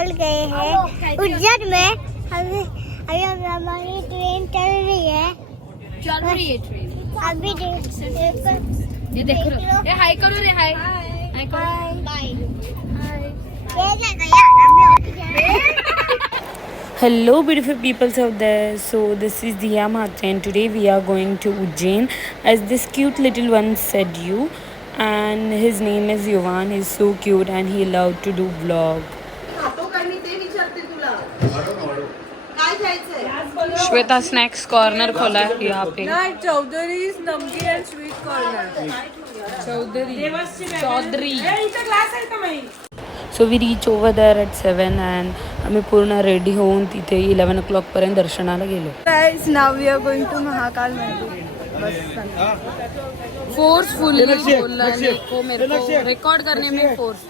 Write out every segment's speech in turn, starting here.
निकल गए हैं उज्जैन में। अभी अभी हमारी ट्रेन चल रही है ट्रेन। अभी। ये देखो रे, हाय करो रे, हाय हाय करो। बाय। ये देखो यार Hello beautiful people out there. So this is Diya Mhatre and today we are going to Ujjain as this cute little one said you, and his name is Yovan. He's so cute and he loved to do vlog. Shweta snacks corner खोला है यहाँ पे। Chaudhary's Namkeen and sweet Chaudhary. So we reach over there at 7 and आम्ही पूर्ण ready होऊन तिथे 11 o'clock पर्यंत दर्शनाला गेलो. Guys now we are going to Mahakal Mandir. Forcefully बोलना है को मेरे को रिकॉर्ड करने में फोर्स।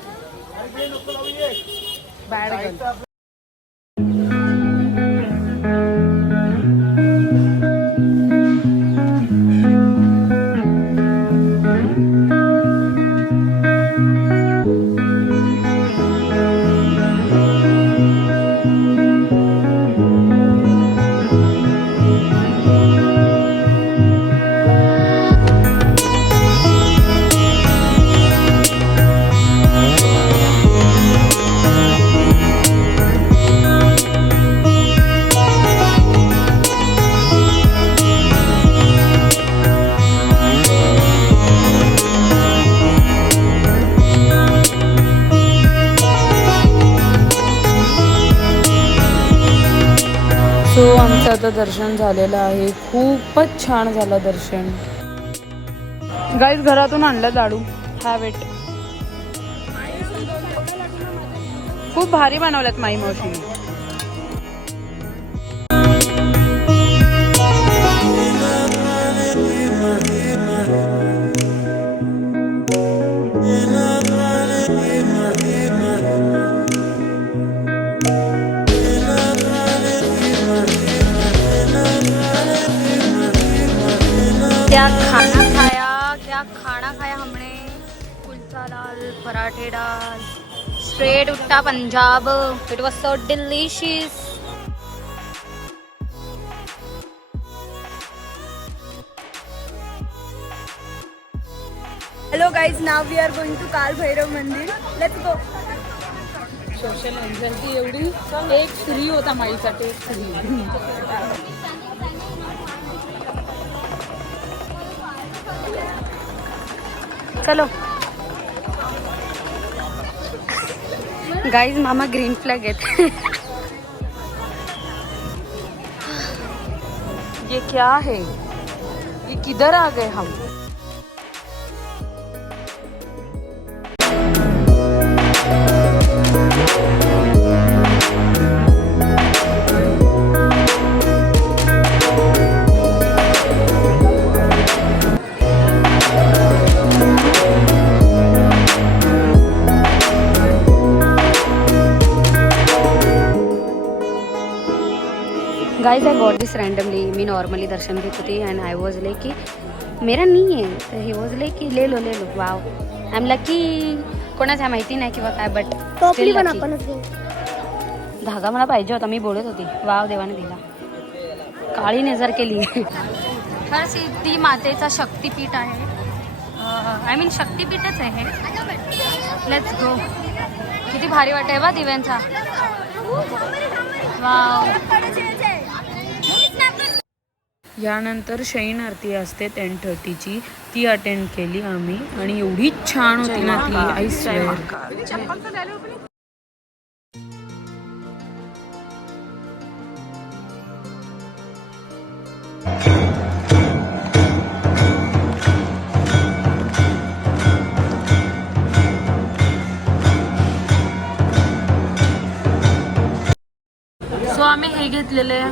Bad girl. सो आमचं आता दर्शन झालेलं आहे. खूपच छान झालं दर्शन. गाईज घरातून आणलं लाडू. Have it. खूप भारी बनवल्यात माई मावशीने. क्या खाना खाया हमने. कुलचा दाल, पराठे दाल, स्ट्रेट उत्ता Punjab. It was so delicious. Hello guys now we are going to Kal Bhairav मंदिर. Let's go. सोशल एन्झायटी एवढी. एक श्री होता माईसाठी. एक श्री. चलो गाइस मामा ग्रीन फ्लैग है. ये क्या है? ये किधर आ गए हम? Guys I got this randomly. मी नॉर्मली दर्शन घेत होती अँड आय वॉज लाईक की मेरा नाही आहे. तर ही वॉज लाईक की ले low wow. I am lucky. कोणाच माहिती नाही किंवा काय बट टोपली पण आपणच घेऊ. धागा मला पाहिजे होता. मी बोलत होती वाव देवाने दिला. काळी नजर केली. तर ती मातेचा शक्तिपीठ आहे. आय मीन शक्तिपीठच आहे हे. Let's go. किती भारी वाटते बा दिव्यांचा. वाव. यानंतर शयन आरती असते 10:30ची. ती अटेंड केली आम्ही आणि एवढी छान होती ना ती. I swear. सो आम्ही हे घेतलेले.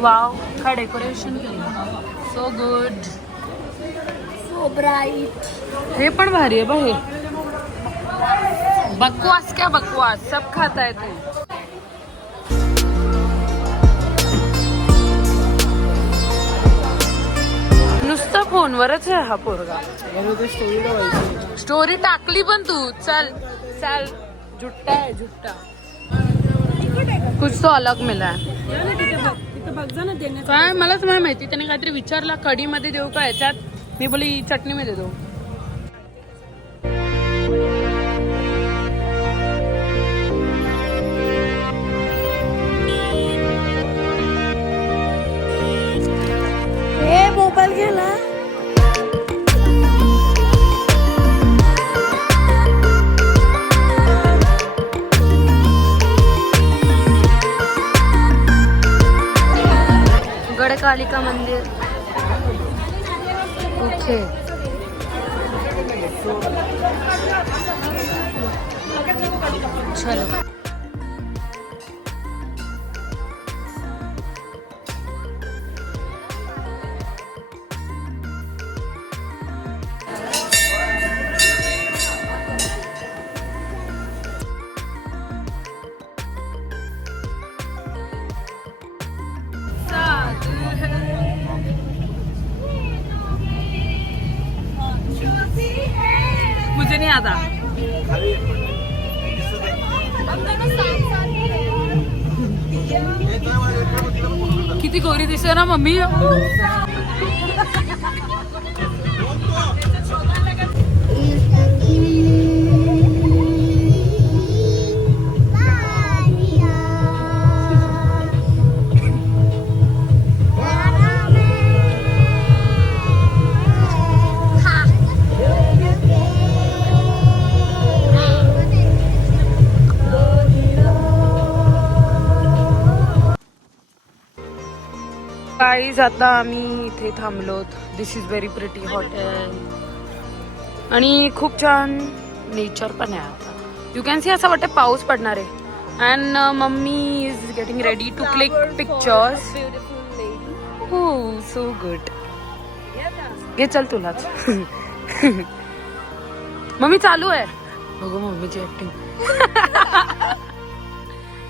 वाव. काय डेकोरेशन केलं. So good. So bright. हे पण भारी आहे बा. हे बकवास क्या बकवास. सब खाता है. नुसतं फोनवरच आहे हा पोरगा. स्टोरी टाकली पण तू. चल चल. जुट्टा आहे जुट्टा. कुछ तो अलग मिला है. जा ना तिथे बघ, तिथे बघ जा ना देण्याचं. काय मलाच नाही माहिती. त्याने काहीतरी विचारला कढी मध्ये देऊ का याच्यात. मी बोली चटणी मध्ये देऊ. हे मोबाईल गेला. गडकालिका मंदिर. ओके. मुझे नहीं आता. किती गोरी दिसते ना मम्मी. गाईज आता आम्ही इथे थांबलो. दिस इज व्हेरी प्रिटी हॉटेल आणि खूप छान नेचर पण आहे. यू कॅन सी असं वाटतं पाऊस पडणार आहे. And mummy is getting ready to click pictures. हो सो गुड. घे चल तुलाच. मम्मी चालू आहे. बघू मम्मीची ऍक्टिंग.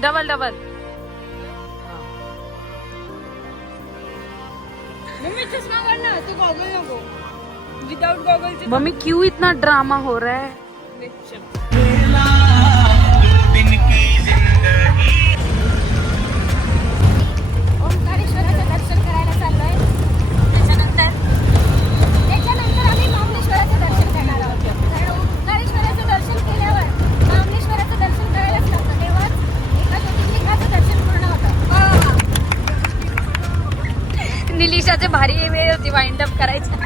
Double double. मम्मी चश्मा कर ना, तो गॉगल नको. Without goggle. मम्मी क्यों इतना ड्रामा हो रहा है. ओंकारेश्वराचं दर्शन करायला चाललोय. त्याच्यानंतर आम्ही महाबळेश्वराचं दर्शन करणार आहोत. कारण ओंकारेश्वराचं दर्शन केल्यावर महाबळेश्वराचं दर्शन करायलाच लागतं. तेव्हा एका ज्योतिर्लिंगाचं दर्शन पूर्ण होतं. निलिशाचे भारी वेळ होती वाइंड अप करायचा.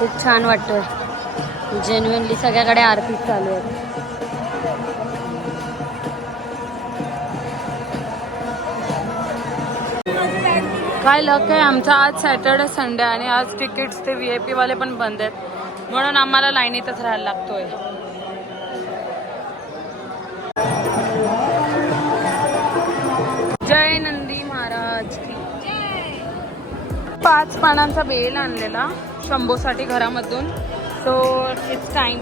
खूप छान वाटतंय. जेन्युइनली सगळ्याकडे आरती चालू आहे. काय लक आहे आमचा. आज सॅटर्डे संडे आणि आज तिकीट्स ते VIP वाले पण बंद आहेत. म्हणून आम्हाला लाईनीतच राहायला लागतोय. जय नंदी महाराज की जय. 5 पानांचा बेल आणलेला शंभोसाठी घरामधून. So it's time.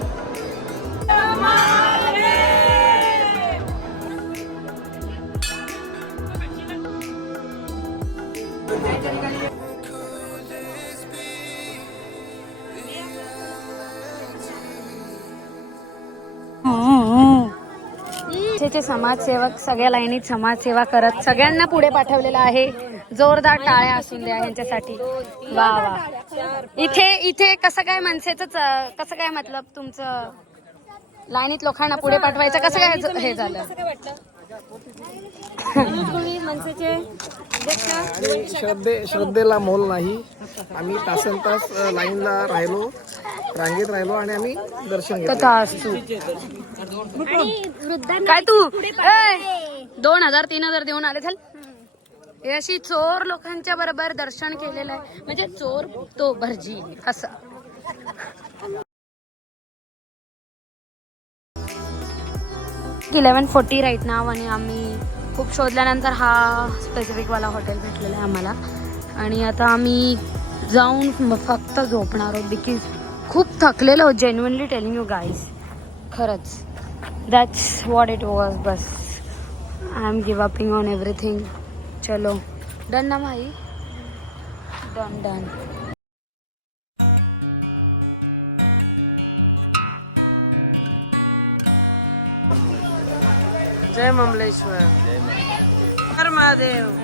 चे समाजसेवक सगळ्या लाईनीत समाजसेवा करत सगळ्यांना पुढे पाठवलेलं आहे. जोरदार टाळ्या असून द्या ह्यांच्यासाठी. वा वा. इथे कसं काय मनसेच कसं काय मतलब तुमचं लाईनीत लोकांना पुढे पाठवायचं कसं काय हे झालं. आणि श्रद्धेला मोल नाही. आम्ही तासन तास लाईनला राहिलो, रांगेत राहिलो आणि आम्ही दर्शन घेतलं. काय तू 2,000-3,000 देऊन आले. चल हे अशी चोर लोकांच्या बरोबर दर्शन केलेलं आहे. म्हणजे चोर तो भरजी असं. $11:40 राईट नाव आणि आम्ही खूप शोधल्यानंतर हा स्पेसिफिक वाला हॉटेल भेटलेला आहे आम्हाला. आणि आता आम्ही जाऊन फक्त झोपणार आहोत बिकॉज खूप थकलेलो आहोत. जेन्युइनली टेलिंग यू गाईज, खरंच दॅट्स वॉट इट वॉज. बस I am give upping on everything. चलो डन ना भाई, डन डन. जय ममलेश्वर, हर महादेव.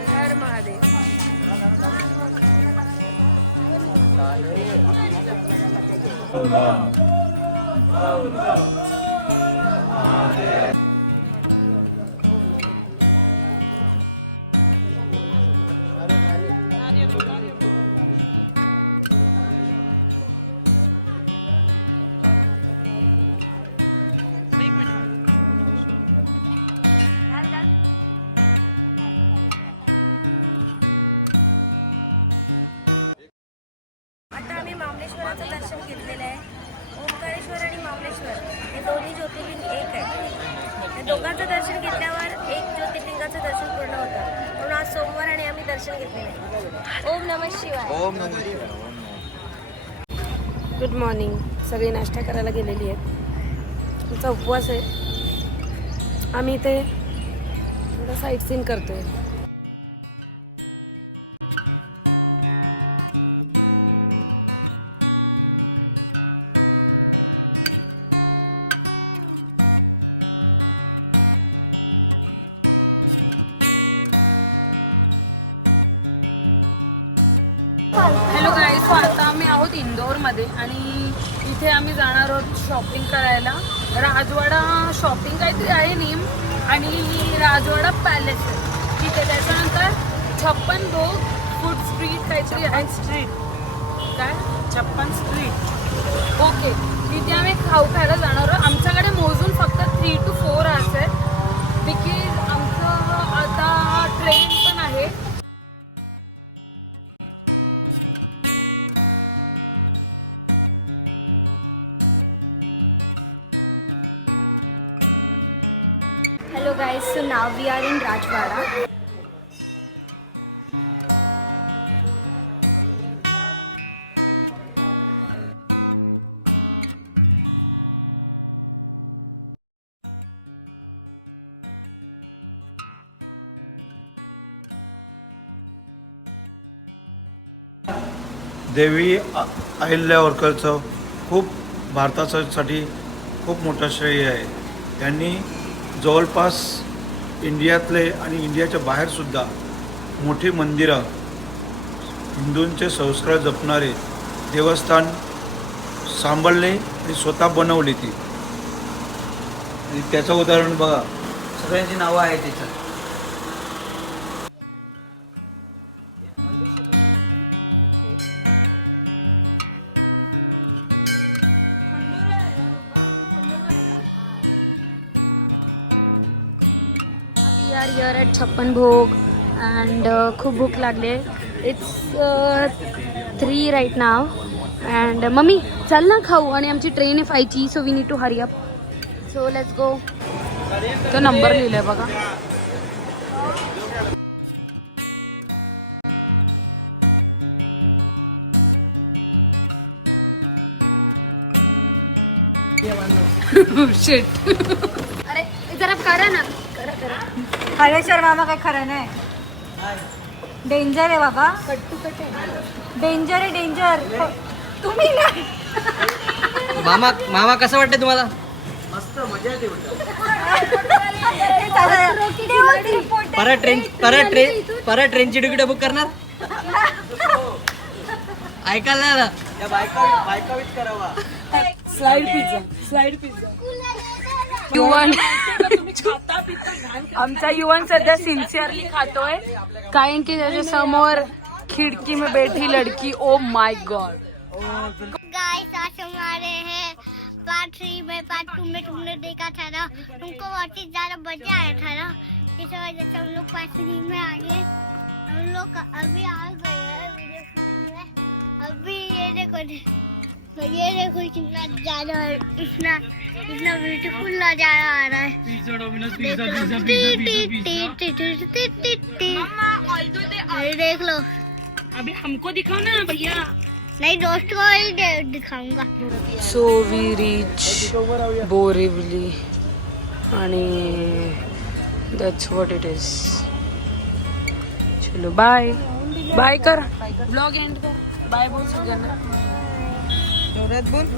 आता आम्ही मामलेश्वराचं दर्शन घेतलेलं आहे. ओंकारेश्वर आणि मामलेश्वर हे दोन्ही ज्योतिर्लिंग एक आहे. या दोघांचं दर्शन घेतल्यावर एक ज्योतिर्लिंगाचं दर्शन पूर्ण होतं. म्हणून आज सोमवार आणि आम्ही दर्शन घेतलेलं आहे. ओम नमः शिवाय. Good morning. सगळी नाश्ता करायला गेलेली आहेत. तिचा उपवास आहे. आम्ही इथे साईट सीन करतोय. हॅलो गाईज, आता आम्ही आहोत इंदोरमध्ये आणि इथे आम्ही जाणार आहोत शॉपिंग करायला. राजवाडा शॉपिंग काहीतरी आहे नेम आणि राजवाडा पॅलेस तिथे. त्याच्यानंतर 56 भोग फूड स्ट्रीट काहीतरी आहे. स्ट्रीट काय 56 स्ट्रीट. ओके, तिथे आम्ही खाऊ खायला जाणार आहोत. आमच्याकडे मोजून फक्त 3 to 4 hours आहे बिकॉज आमचं आता ट्रेन पण आहे. Hello guys, so now we are in Rajwada. Devi Ahilya होळकरचं खूप भारतासाठी खूप मोठं श्रेय आहे. त्यांनी जवळपास इंडियातले आणि इंडियाच्या बाहेरसुद्धा मोठी मंदिरं, हिंदूंचे संस्कार जपणारे देवस्थान सांभाळले आणि स्वतः बनवली ती. आणि त्याचं उदाहरण बघा, सगळ्यांची नावं आहेत त्याच्यात. हिअर ॲट 56 भोग अँड खूप भूक लागली. It's 3 right now and mummy चल ना खाऊ. आणि आमची ट्रेन आहे 5ची, so we need to hurry up. So let's go. तो नंबर लिहिला आहे बघा. शिट. अरे जरा करा ना. हरेश्वर मामा काय खरं नाही. डेंजर आहे बाबा. डेंजर आहे, डेंजर. तुम्ही नाही. मामा कसं वाटतं तुम्हाला? परत ट्रेनची तिकीट बुक करणार? ऐकायला ना स्लाइड पिझ्झा. आमचा युवन सध्या सिन्सिअरली खातोय कारण की त्याच्या समोर खिडकी में बैठी लड़की. Oh my God. गाइस आज हमारे हैं पार्ट 3 में, पार्ट 2 में तुमने देखा था ना, तुमको बहुत ही ज्यादा मजा आया था ना. इस वजह इतना ब्यूटीफुल नजारा आ रहा है। अरे देख लो, अभी हमको दिखाओ ना भैया. नहीं दोस्त को ही दिखाऊंगा। So we reach Borivali आणि that's what it is. चलो बाय बाय कर, ब्लॉग एंड कर, बाय बोल सगळ्यांना. जोरात बोल.